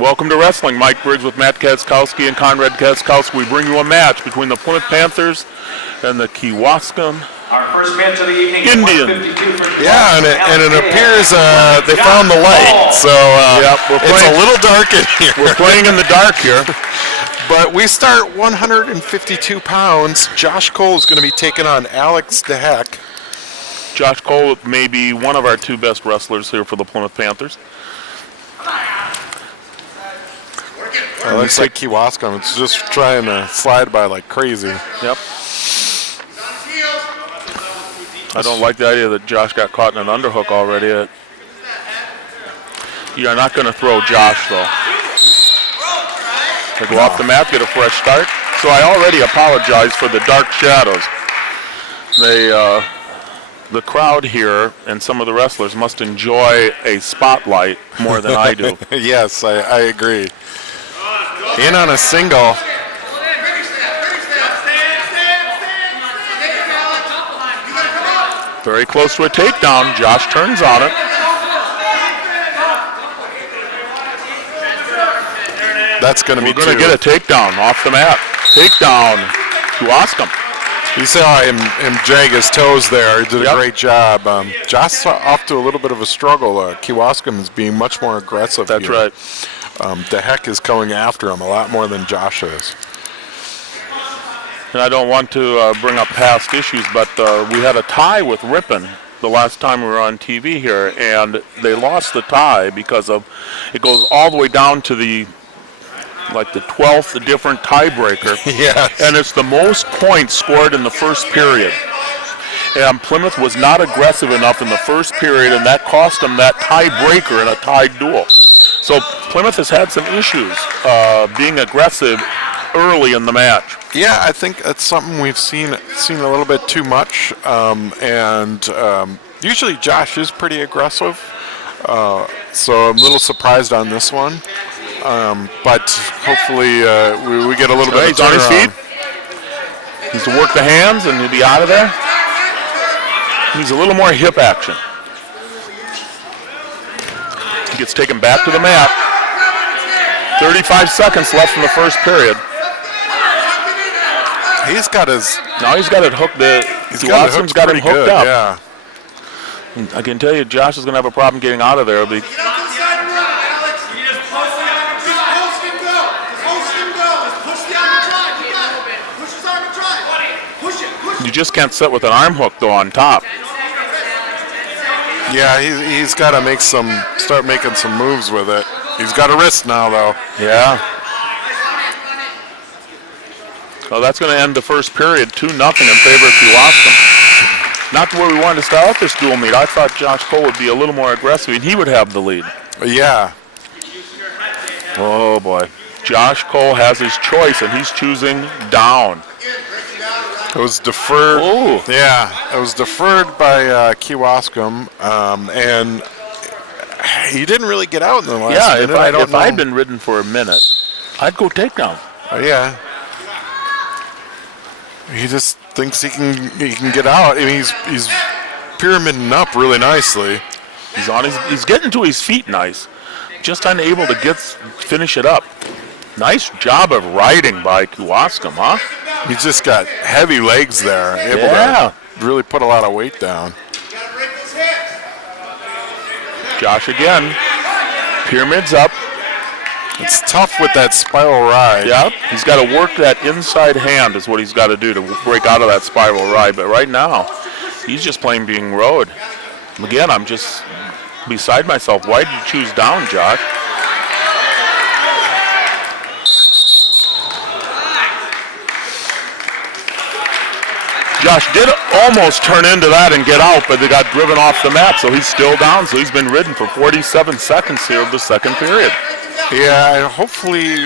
Welcome to Wrestling. Mike Briggs with Matt Kaskowski and Conrad Kaskowski. We bring you a match between the Plymouth Panthers and the Kewaskum Our first match of the evening. Indians. Yeah, and it appears they found the light, so it's a little dark in here. We're playing in the dark here. But we start 152 pounds. Josh Cole is going to be taking on Alex DeHeck. Josh Cole may be one of our two best wrestlers here for the Plymouth Panthers. It looks like Kewaskum. It's just trying to slide by like crazy. Yep. I don't like the idea that Josh got caught in an underhook already. You're not going to throw Josh, though. They go off the mat, get a fresh start. So I already apologize for the dark shadows. The crowd here and some of the wrestlers must enjoy a spotlight more than I do. Yes, I agree. In on a single. Very close to a takedown. Josh turns on it. That's going to be We're going to get a takedown off the mat. Takedown to Oscom. You saw him drag his toes there. He did a great job. Josh off to a little bit of a struggle. Kewaskum is being much more aggressive. That's here. right. DeHeck is going after him a lot more than Josh is. And I don't want to bring up past issues, but we had a tie with Ripon the last time we were on TV here, and they lost the tie because of it goes all the way down to the 12th different tiebreaker. Yes. And it's the most points scored in the first period. And Plymouth was not aggressive enough in the first period, and that cost them that tiebreaker in a tied duel. So Plymouth has had some issues being aggressive early in the match. Yeah, I think that's something we've seen a little bit too much, and usually Josh is pretty aggressive, so I'm a little surprised on this one, but hopefully we get a little bit of He's on his turnaround. feet. He's to work the hands and he'll be out of there. Needs a little more hip action. He gets taken back to the mat. 35 seconds left in the first period. He's got his. Now he's got it hooked. He's got him hooked good, up. Yeah. I can tell you, Josh is going to have a problem getting out of there. You just can't sit with an arm hook though on top. Yeah, he's got to start making some moves with it. He's got a wrist now, though. Yeah. Well, that's going to end the first period 2-0 in favor of Kewaskum. Not the way we wanted to start out this dual meet. I thought Josh Cole would be a little more aggressive and he would have the lead. Yeah. Oh boy. Josh Cole has his choice and he's choosing down. It was deferred. Oh. Yeah, it was deferred by Kewaskum, and he didn't really get out in the last minute. If I'd been ridden for a minute, I'd go takedown. Yeah. He just thinks he can get out. I mean, he's pyramiding up really nicely. He's getting to his feet nice, just unable to finish it up. Nice job of riding by Kewaskum, huh? He's just got heavy legs there, able to really put a lot of weight down. Josh again, pyramids up. It's tough with that spiral ride. Yep, he's got to work that inside hand is what he's got to do to break out of that spiral ride. But right now, he's just plain being rode. Again, I'm just beside myself. Why did you choose down, Josh? Josh did almost turn into that and get out, but they got driven off the mat, so he's still down. So he's been ridden for 47 seconds here of the second period. Yeah, hopefully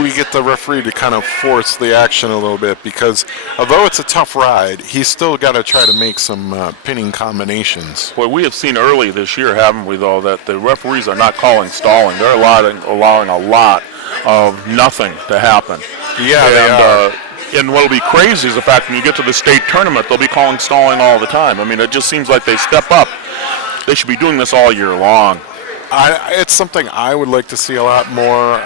we get the referee to kind of force the action a little bit, because although it's a tough ride, he's still got to try to make some pinning combinations. Well, we have seen early this year, haven't we, though, that the referees are not calling stalling. They're allowing a lot of nothing to happen. Yeah, they are. And what'll be crazy is the fact when you get to the state tournament, they'll be calling stalling all the time. I mean, it just seems like they step up. They should be doing this all year long. It's something I would like to see a lot more.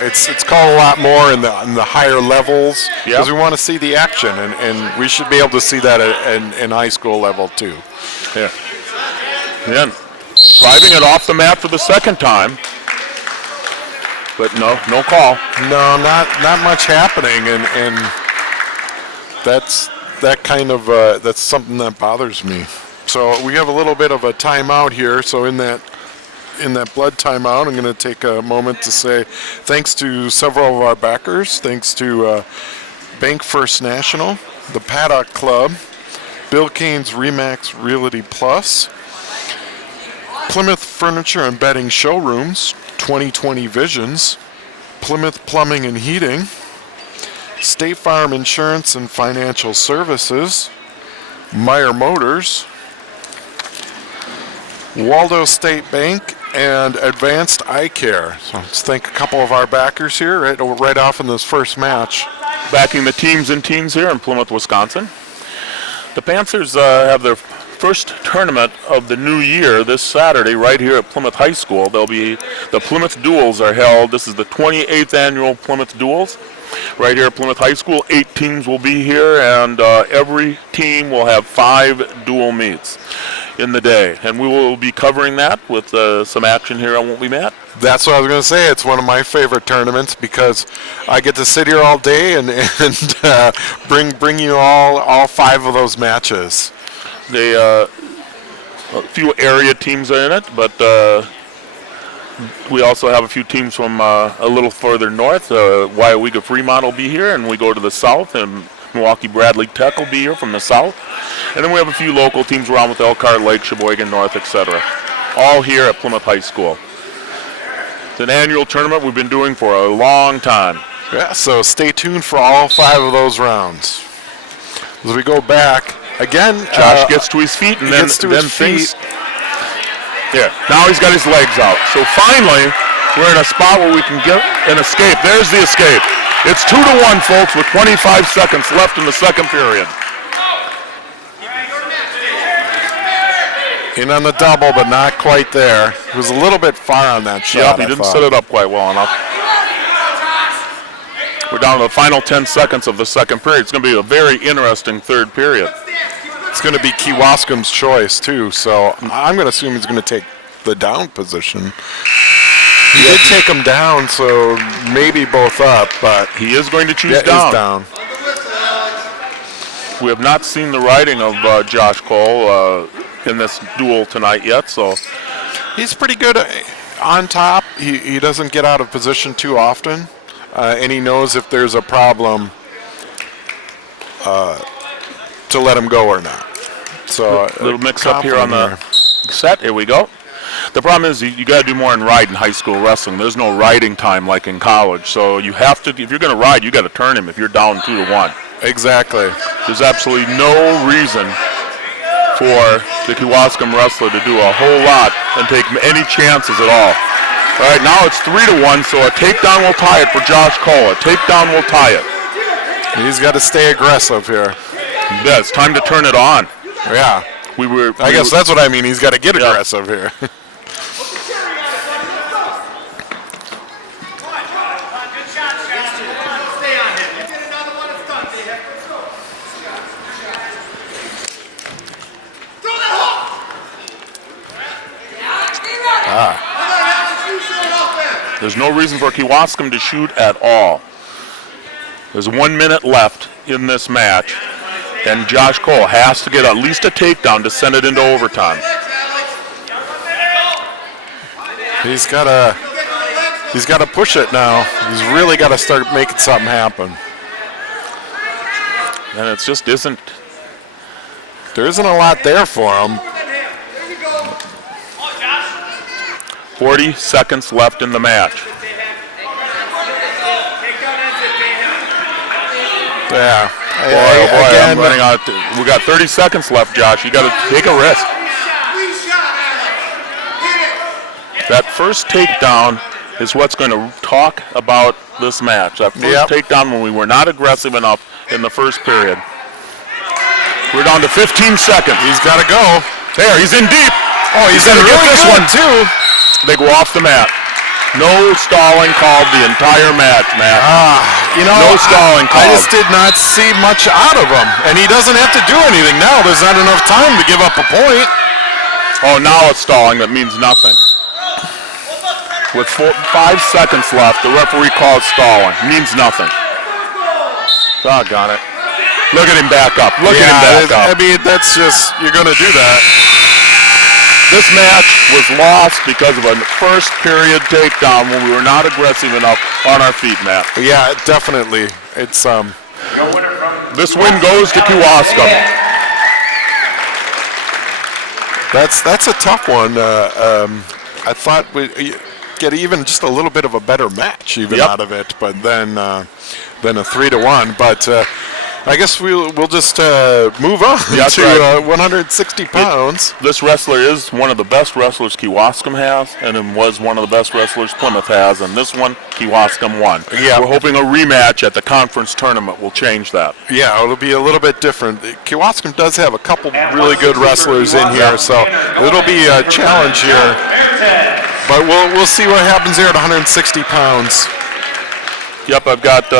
It's called a lot more in the higher levels because we want to see the action, and we should be able to see that in high school level too. Yeah. Yeah. Driving it off the mat for the second time. But no call. No, not much happening, and that's something that bothers me. So we have a little bit of a timeout here. So in that blood timeout, I'm going to take a moment to say thanks to several of our backers. Thanks to Bank First National, the Paddock Club, Bill Kane's Remax Realty Plus, Plymouth Furniture and Bedding Showrooms, 2020 Visions, Plymouth Plumbing and Heating, State Farm Insurance and Financial Services, Meyer Motors, Waldo State Bank, and Advanced Eye Care. So let's thank a couple of our backers here right off in this first match. Backing the teams and teams here in Plymouth, Wisconsin. The Panthers have their first tournament of the new year this Saturday right here at Plymouth High School. The Plymouth Duels are held. This is the 28th annual Plymouth Duels right here at Plymouth High School. 8 teams will be here, and every team will have 5 dual meets in the day. And we will be covering that with some action here on Won't We, Matt? That's what I was going to say. It's one of my favorite tournaments because I get to sit here all day and bring you all 5 of those matches. A few area teams are in it, but we also have a few teams from a little further north. Wyowega Fremont will be here, and we go to the south, and Milwaukee Bradley Tech will be here from the south. And then we have a few local teams around with Elkhart Lake, Sheboygan North, etc. All here at Plymouth High School. It's an annual tournament we've been doing for a long time. Yeah, so stay tuned for all 5 of those rounds. As we go back, again, Josh gets to his feet, and then things. Yeah, now he's got his legs out. So finally, we're in a spot where we can get an escape. There's the escape. It's 2-1, folks, with 25 seconds left in the second period. In on the double, but not quite there. He was a little bit far on that shot. Yep, he didn't set it up quite well enough. We're down to the final 10 seconds of the second period. It's going to be a very interesting third period. It's going to be Kewaskum's choice, too, so I'm going to assume he's going to take the down position. He did take him down, so maybe both up, but he is going to choose he's down. We have not seen the riding of Josh Cole in this duel tonight yet, so he's pretty good on top. He doesn't get out of position too often, and he knows if there's a problem to let him go or not. So a little mix up here on the set. Here we go. The problem is you got to do more in ride in high school wrestling. There's no riding time like in college, so you have to. If you're going to ride, you got to turn him. If you're down 2-1, exactly. There's absolutely no reason for the Kewaskum wrestler to do a whole lot and take any chances at all. All right, now it's 3-1, so a takedown will tie it for Josh Cole. A takedown will tie it. He's got to stay aggressive here. Yeah, it's time to turn it on. Yeah. I guess that's what I mean. He's got to get aggressive here. There's no reason for Kewaskum to shoot at all. There's 1 minute left in this match, and Josh Cole has to get at least a takedown to send it into overtime. He's got to push it now. He's really got to start making something happen. And it just isn't. There isn't a lot there for him. 40 seconds left in the match. Yeah. Boy, again, I'm running out. We got 30 seconds left, Josh. You got to take a risk. That first takedown is what's going to talk about this match. That first takedown when we were not aggressive enough in the first period. We're down to 15 seconds. He's got to go. There, he's in deep. Oh, he's going to get this one too. They go off the mat. No stalling called the entire match, Matt. No stalling I called. just did not see much out of him, and he doesn't have to do anything now. There's not enough time to give up a point. Oh, now it's stalling. That means nothing. With 5 seconds left, the referee calls stalling. Means nothing. Doggone it. Look at him back up. Look at him back up. I mean, that's just, you're going to do that. This match was lost because of a first period takedown when we were not aggressive enough on our feet, Matt. Yeah, definitely. It's This win goes to Kewaskum. That's a tough one. I thought we'd get even just a little bit of a better match even out of it, but then a 3-1. But I guess we'll just move on to 160 pounds. This wrestler is one of the best wrestlers Kewaskum has, and it was one of the best wrestlers Plymouth has, and this one, Kewaskum won. Yeah. We're hoping a rematch at the conference tournament will change that. Yeah, it'll be a little bit different. Kewaskum does have a couple really good wrestlers in here, so it'll be a challenge here. But we'll see what happens here at 160 pounds. Yep, I've got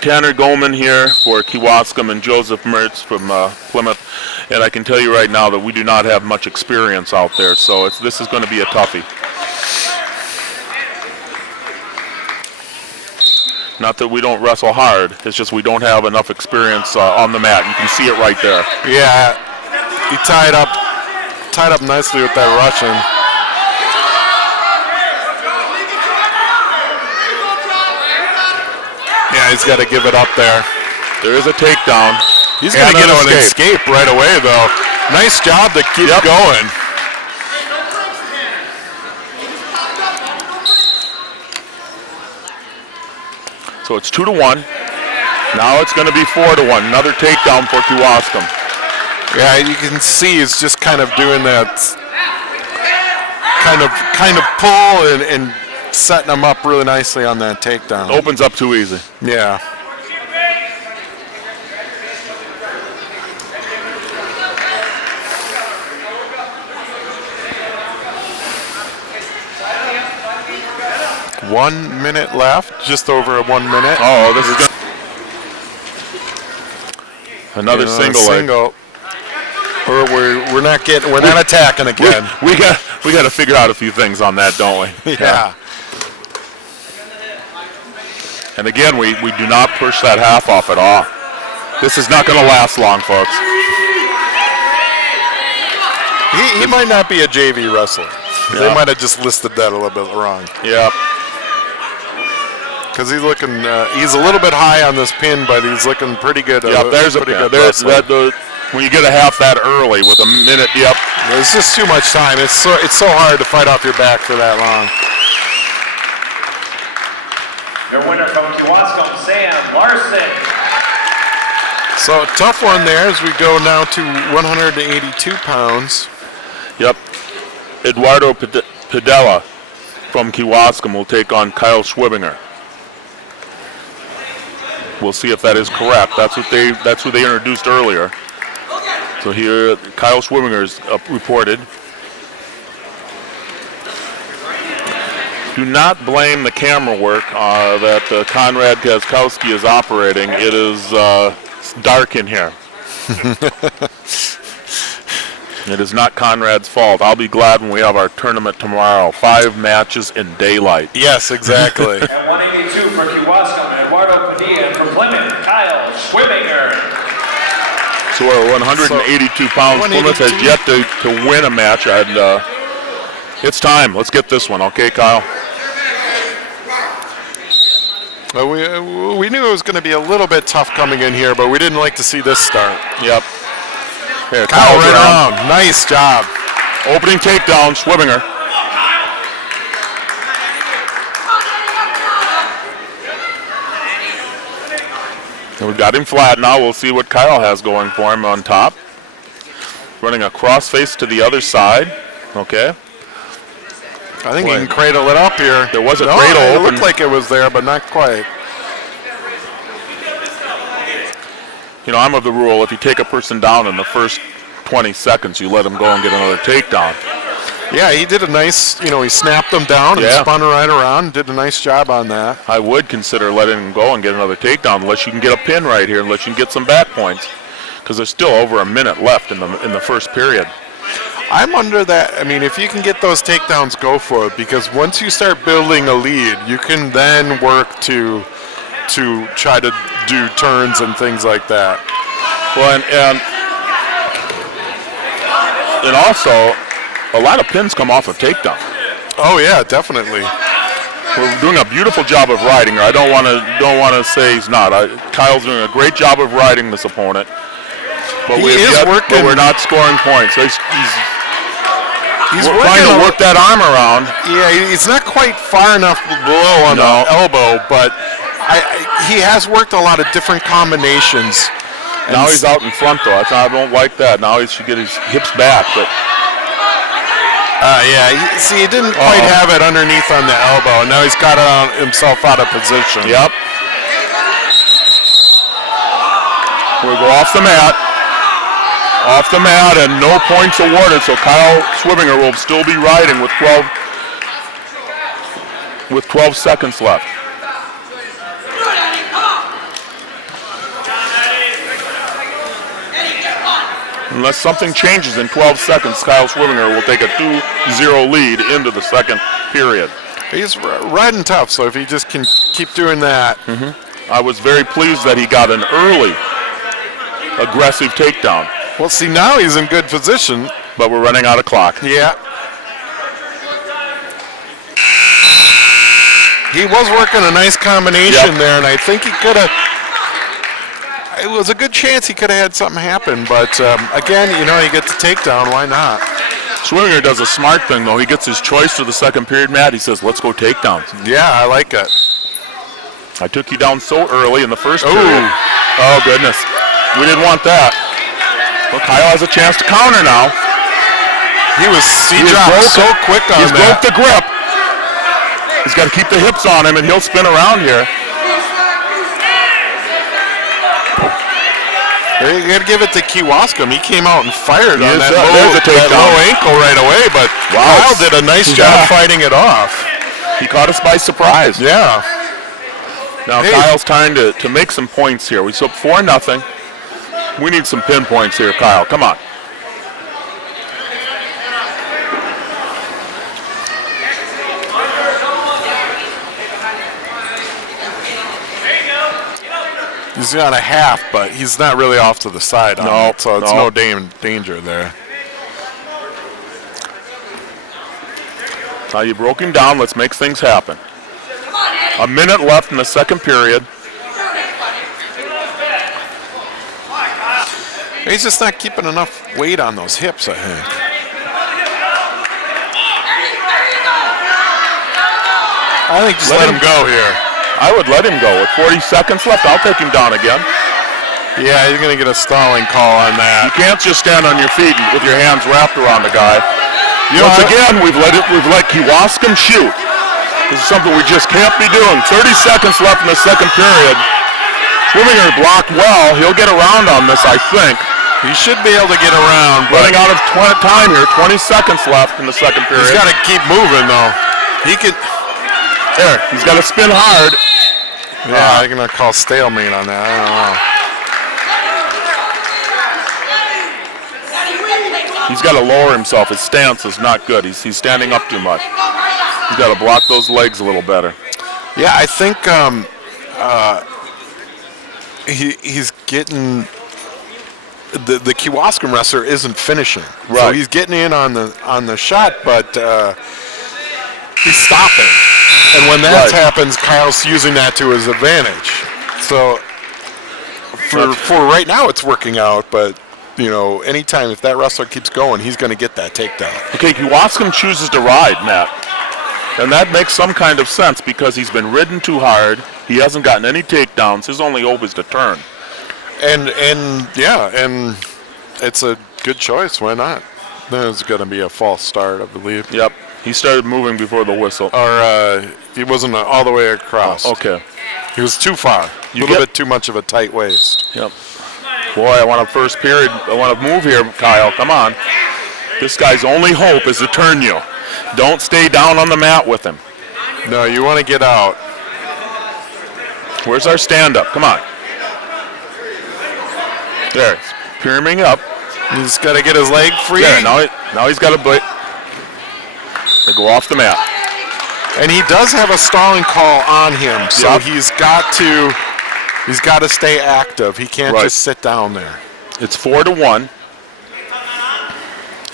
Tanner Goldman here for Kewaskum and Joseph Mertz from Plymouth, and I can tell you right now that we do not have much experience out there, so this is going to be a toughie. Not that we don't wrestle hard, it's just we don't have enough experience on the mat. You can see it right there. Yeah, he tied up nicely with that Russian. Yeah, he's got to give it up there. There is a takedown. He's going to get an escape right away, though. Nice job to keep going. So it's 2-1. Now it's going to be 4-1. Another takedown for Kewaskum. Yeah, you can see he's just kind of doing that kind of pull and setting him up really nicely on that takedown. Opens up too easy. Yeah. One minute left, just over 1 minute. Oh, this is another single. Or we're not attacking again. We got to figure out a few things on that, don't we? Yeah. And again, we do not push that half off at all. This is not going to last long, folks. He might not be a JV wrestler. Yeah. They might have just listed that a little bit wrong. Yeah. Because he's looking, he's a little bit high on this pin, but he's looking pretty good. Yeah, there's a pin. When you get a half that early with a minute, It's just too much time. It's so hard to fight off your back for that long. Your winner from Kewaskum, Sam Larson. So tough one there as we go now to 182 pounds. Yep. Eduardo Padella from Kewaskum will take on Kyle Schwibinger. We'll see if that is correct. That's who they introduced earlier. So here, Kyle Schwibinger is reported. Do not blame the camera work that Conrad Kaskowski is operating. It is dark in here. It is not Conrad's fault. I'll be glad when we have our tournament tomorrow. 5 matches in daylight. Yes, exactly. At 182 for Kewaskum, Eduardo Padilla. For Plymouth, Kyle Schwibinger. So we're 182 pounds. 182. Plymouth has yet to win a match, and it's time. Let's get this one, okay, Kyle? We knew it was going to be a little bit tough coming in here, but we didn't like to see this start. Yep. Here, Kyle Kyle's right around. around. Nice job. Opening takedown, Schwibinger. And we've got him flat now. We'll see what Kyle has going for him on top. Running a cross face to the other side. Okay. I think he can cradle it up here. There was a cradle It open. looked like it was there, but not quite. You know, I'm of the rule, if you take a person down in the first 20 seconds, you let them go and get another takedown. Yeah, he did a nice, he snapped them down and Yeah. spun right around. Did a nice job on that. I would consider letting him go and get another takedown unless you can get a pin right here, unless you can get some back points. Because there's still over a minute left in the first period. I'm under that. I mean, if you can get those takedowns, go for it. Because once you start building a lead, you can then work to try to do turns and things like that. Well, and also, a lot of pins come off of takedown. Oh yeah, definitely. We're doing a beautiful job of riding her. I don't want to say he's not. Kyle's doing a great job of riding this opponent. But working. we're not scoring points. He's working trying to work that arm around. Yeah, he's not quite far enough below on the elbow, but he has worked a lot of different combinations. Now he's out in front, though. I don't like that. Now he should get his hips back. But he didn't quite have it underneath on the elbow. Now he's got himself out of position. Yep. We go off the mat. Off the mat, and no points awarded. So Kyle Swibinger will still be riding with 12 seconds left. Unless something changes in 12 seconds, Kyle Swibinger will take a 2-0 lead into the second period. He's riding tough, so if he just can keep doing that. I was very pleased that he got an early aggressive takedown. Well, see, now he's in good position. But we're running out of clock. Yeah. He was working a nice combination there, and I think he could have. It was a good chance he could have had something happen, but again, he gets a takedown. Why not? Swinger does a smart thing, though. He gets his choice for the second period, Matt. He says, let's go takedowns. Yeah, I like it. I took you down so early in the first period. Oh, goodness. We didn't want that. Well, Kyle has a chance to counter now. He dropped so quick on He's that. broke the grip. He's got to keep the hips on him, and he'll spin around here. You got to give it to Kewaskum. He came out and fired on that takedown. low ankle right away, but Kyle did a nice job fighting it off. He caught us by surprise. Yeah. Now Kyle's trying to make some points here. We still 4-0. We need some pinpoints here, Kyle. Come on. He's on a half, but he's not really off to the side. So it's no danger there. Now you broke him down. Let's make things happen. A minute left in the second period. He's just not keeping enough weight on those hips, I think. I think just let him go here. I would let him go. With 40 seconds left, I'll take him down again. Yeah, he's going to get a stalling call on that. You can't just stand on your feet with your hands wrapped around a guy. Once again, we've let Kewaskum shoot. This is something we just can't be doing. 30 seconds left in the second period. Swibinger blocked well. He'll get around on this, I think. He should be able to get around. Running out of time here. 20 seconds left in the second period. He's got to keep moving, though. He could. There, he's got to spin hard. Yeah, I'm going to call stalemate on that. I don't know. He's got to lower himself. His stance is not good. He's standing up too much. He's got to block those legs a little better. Yeah, I think he's getting the Kewaskum wrestler isn't finishing. Right. So he's getting in on the shot, but he's stopping. And when that happens, Kyle's using that to his advantage. So for right now, it's working out, but anytime if that wrestler keeps going, he's going to get that takedown. Okay, Kewaskum chooses to ride, Matt. And that makes some kind of sense because he's been ridden too hard. He hasn't gotten any takedowns. His only hope is to turn. And it's a good choice. Why not? There's going to be a false start, I believe. Yep. He started moving before the whistle. Or he wasn't all the way across. Oh, okay. He was too far. A little bit too much of a tight waist. Yep. Boy, I want a first period. I want to move here, Kyle. Come on. This guy's only hope is to turn you. Don't stay down on the mat with him. No, you want to get out. Where's our stand-up? Come on. There, he's pyramiding up. He's got to get his leg free. There, now he's got to break. They go off the mat. And he does have a stalling call on him, so Yep. he's got to stay active. He can't Right. just sit down there. It's 4-1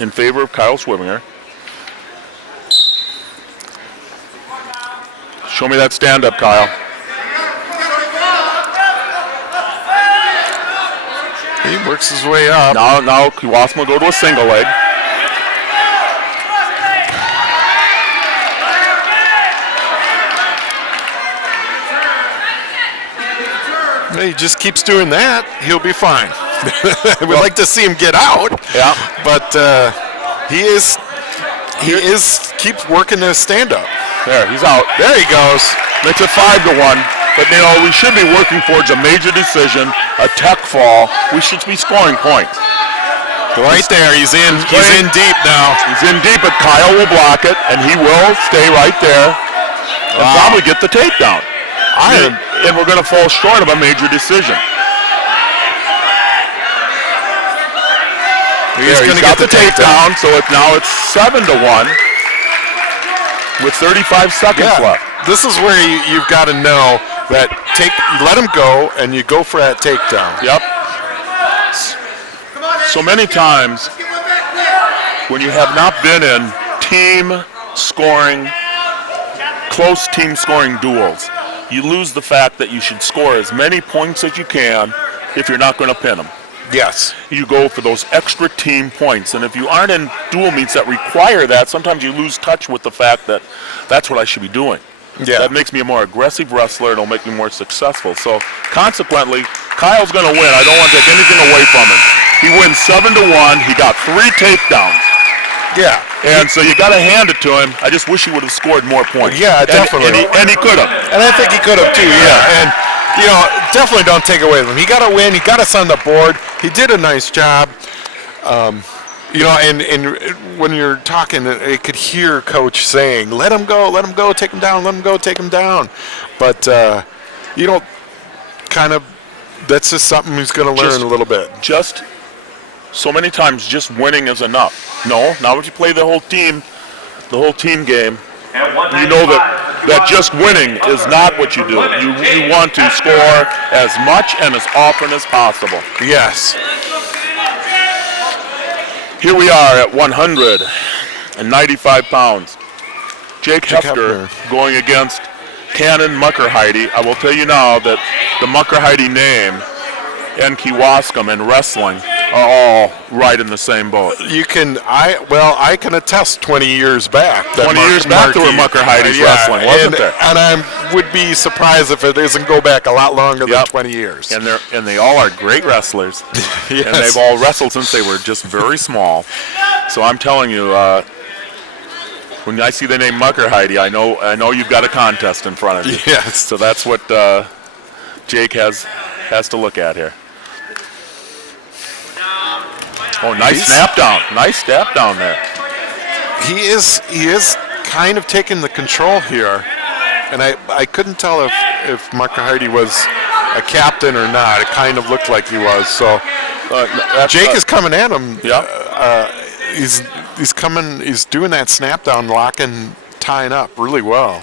in favor of Kyle Schwibinger. Show me that stand-up, Kyle. He works his way up. Now Kiwassam will go to a single leg. He just keeps doing that, he'll be fine. We'd like to see him get out. Yeah. But he keeps working his stand-up. There, he's out. There he goes. Makes it 5-1. But we should be working towards a major decision, a tech fall. We should be scoring points. Right there, he's in deep now. He's in deep, but Kyle will block it, and he will stay right there and probably get the takedown. And we're going to fall short of a major decision. He's going to got get the takedown, so it's 7-1 with 35 seconds left. This is where you've got to know that let him go, and you go for that takedown. Yep. So many times when you have not been in close team scoring duels, you lose the fact that you should score as many points as you can if you're not going to pin them. Yes. You go for those extra team points, and if you aren't in dual meets that require that, sometimes you lose touch with the fact that that's what I should be doing. Yeah. That makes me a more aggressive wrestler. It'll make me more successful. So consequently, Kyle's going to win. I don't want to take anything away from him. He wins 7-1. He got 3 takedowns. Yeah. And so you got to hand it to him. I just wish he would have scored more points. Yeah, definitely. And he could have. And I think he could have too, yeah. And, definitely don't take away from him. He got to win. He got us on the board. He did a nice job. And when you're talking, I could hear Coach saying, let him go, take him down, let him go, take him down. But, that's just something he's going to learn a little bit. Just so many times, just winning is enough. No, now if you play the whole team game, you know that just winning is not what you do. You want to score as much and as often as possible. Yes. Here we are at 195 pounds. Jake Hefner going against Cannon Muckerheide. I will tell you now that the Muckerheide name and Kiwassam and wrestling are all right in the same boat. I can attest 20 years back. 20 years back there were Muckerheides wrestling, wasn't there? And I would be surprised if it doesn't go back a lot longer than 20 years. And they all are great wrestlers. Yes. And they've all wrestled since they were just very small. So I'm telling you, when I see the name Muckerheide, I know you've got a contest in front of you. Yes. So that's what Jake has to look at here. Oh, nice snap down. Nice step down there. He is kind of taking the control here. And I couldn't tell if Muckerheide was a captain or not. It kind of looked like he was. So Jake is coming at him. Yeah. He's coming. He's doing that snap down, locking, tying up really well.